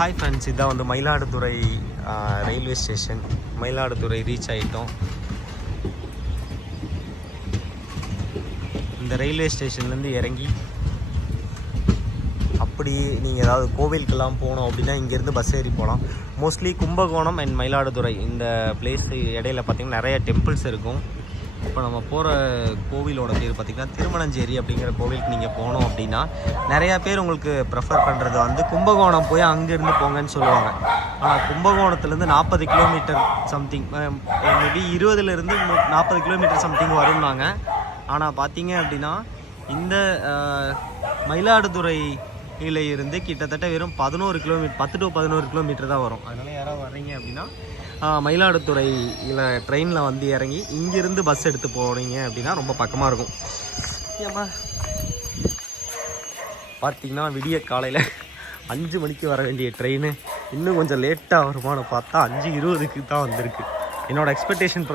Hi friends, இதான் வந்து Mayiladuthurai railway station. Mayiladuthurai reach ஆகிட்டோம். இந்த ரயில்வே ஸ்டேஷன்லேருந்து இறங்கி அப்படி நீங்கள் ஏதாவது கோவிலுக்கெல்லாம் போகணும் அப்படின்னா இங்கேருந்து பஸ் ஏறி போகலாம். மோஸ்ட்லி கும்பகோணம் அண்ட் மயிலாடுதுறை இந்த பிளேஸ் இடையில பார்த்திங்கன்னா நிறைய டெம்பிள்ஸ் இருக்கும். இப்போ நம்ம போகிற கோவிலோட பேர் பார்த்திங்கன்னா திருமணஞ்சேரி அப்படிங்கிற கோவிலுக்கு நீங்கள் போகணும் அப்படின்னா நிறையா பேர் உங்களுக்கு ப்ரெஃபர் பண்ணுறது வந்து கும்பகோணம் போய் அங்கேருந்து போங்கன்னு சொல்லுவாங்க. ஆனால் கும்பகோணத்துலேருந்து 40 கிலோமீட்டர் சம்திங், மேபி 20லேருந்து 40 கிலோமீட்டர் சம்திங் வரும்னாங்க. ஆனால் பார்த்தீங்க அப்படின்னா இந்த மயிலாடுதுறையில் இருந்து கிட்டத்தட்ட வெறும் 11 கிலோமீட்டர், 10 to 11 கிலோமீட்டர் தான் வரும். அதனால் யாராவது வர்றீங்க அப்படின்னா மயிலாடுதுறையில் ட்ரெயினில் வந்து இறங்கி இங்கேருந்து பஸ் எடுத்து போனீங்க அப்படின்னா ரொம்ப பக்கமாக இருக்கும். ஏம்மா பார்த்தீங்கன்னா விடிய காலையில் 5 மணிக்கு வர வேண்டிய ட்ரெயின் இன்னும் கொஞ்சம் லேட்டாக வருமானு பார்த்தா 5:20க்கு தான் வந்திருக்கு. என்னோடய எக்ஸ்பெக்டேஷன் பிரகாரம்